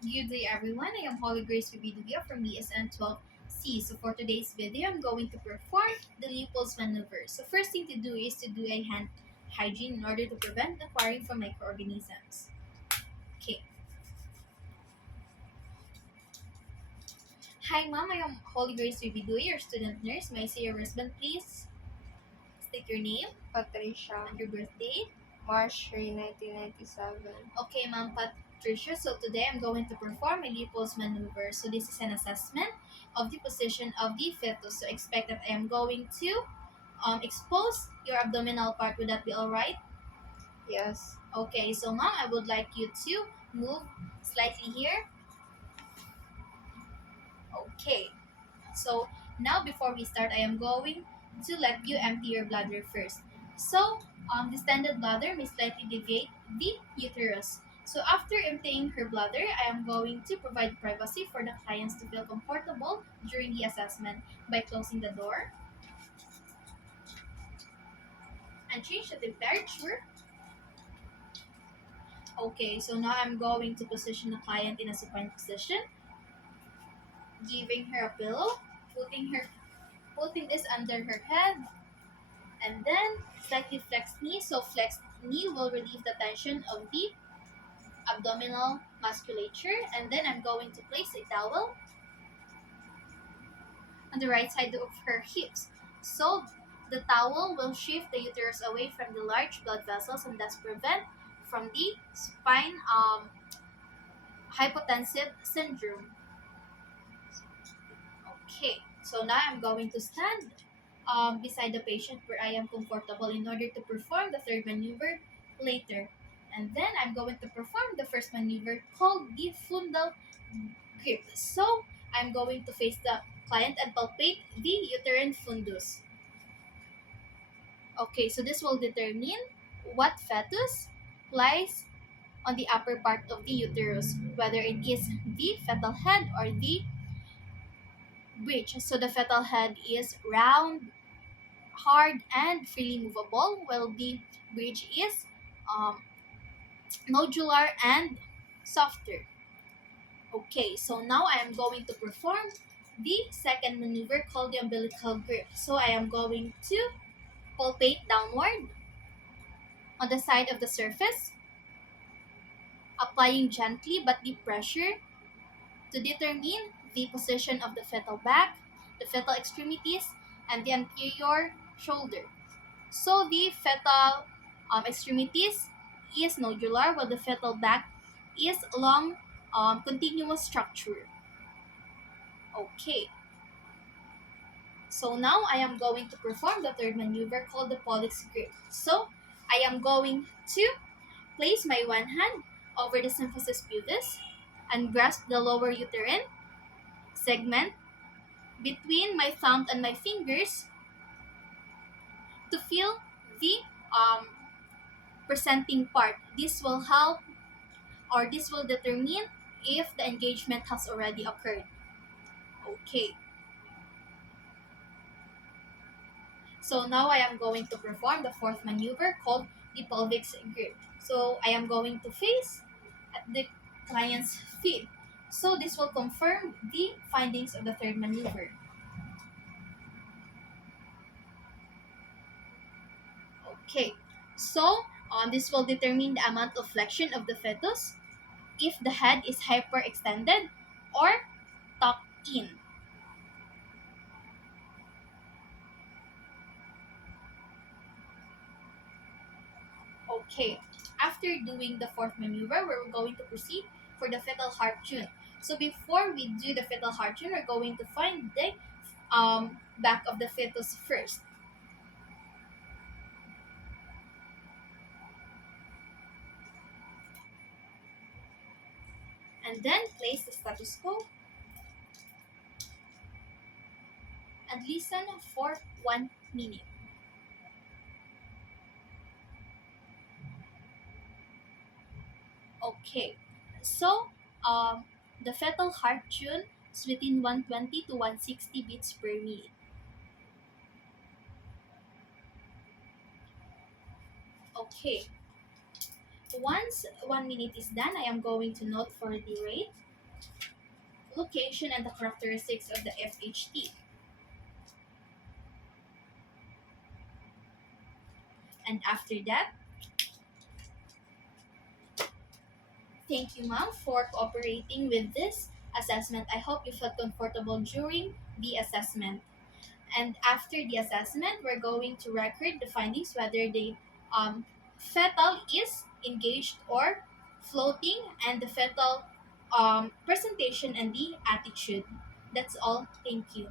Good day everyone, I am Holy Grace Video from BSN 12C. So for today's video, I'm going to perform the Leopold's maneuver. So first thing to do is to do a hand hygiene in order to prevent acquiring from microorganisms. Okay. Hi ma'am, I am Holy Grace Video, your student nurse. May I say your husband please? State your name Patricia, and your birthday. March 3, 1997. Okay, Ma'am Patricia. So today I'm going to perform a Leopold's maneuver. So this is an assessment of the position of the fetus. So expect that I am going to expose your abdominal part. Would that be all right? Yes. Okay. So Ma'am, I would like you to move slightly here. Okay. So now before we start, I am going to let you empty your bladder first. So distended bladder may slightly deviate the uterus. So after emptying her bladder, I am going to provide privacy for the clients to feel comfortable during the assessment by closing the door and change the temperature. Okay, so now I'm going to position the client in a supine position, giving her a pillow, putting this under her head, and then slightly flex knee. So flex knee will relieve the tension of the abdominal musculature. And then I'm going to place a towel on the right side of her hips. So the towel will shift the uterus away from the large blood vessels and thus prevent from the spine hypotensive syndrome. Okay, so now I'm going to stand beside the patient where I am comfortable in order to perform the third maneuver later. And then I'm going to perform the first maneuver called the fundal grip. So I'm going to face the client and palpate the uterine fundus. Okay, so this will determine what fetus lies on the upper part of the uterus, whether it is the fetal head or the bridge. So the fetal head is round, hard, and freely movable, while the bridge is um, nodular and softer. Okay, so now I am going to perform the second maneuver called the umbilical grip. So I am going to palpate downward on the side of the surface, applying gently but deep pressure to determine the position of the fetal back, the fetal extremities, and the anterior shoulder. So the fetal extremities is nodular, while the fetal back is long, continuous structure. Okay, so now I am going to perform the third maneuver called the pollex grip. So I am going to place my one hand over the symphysis pubis and grasp the lower uterine segment between my thumb and my fingers to feel the um, presenting part. This will help or this will determine if the engagement has already occurred. Okay, so now I am going to perform the fourth maneuver called the pelvic grip. So I am going to face at the client's feet. So this will confirm the findings of the third maneuver. Okay, so this will determine the amount of flexion of the fetus if the head is hyperextended or tucked in. Okay, after doing the fourth maneuver, we're going to proceed for the fetal heart tune. So before we do the fetal heart tune, we're going to find the back of the fetus first. And then place the stethoscope and listen for 1 minute. Okay, so the fetal heart tune is within 120 to 160 beats per minute. Okay, once 1 minute is done, I am going to note for the rate. location and the characteristics of the FHT. And after that, thank you, ma'am, for cooperating with this assessment. I hope you felt comfortable during the assessment. And after the assessment, we're going to record the findings whether the fetal is engaged or floating, and the fetal presentation and the attitude. That's all. Thank you.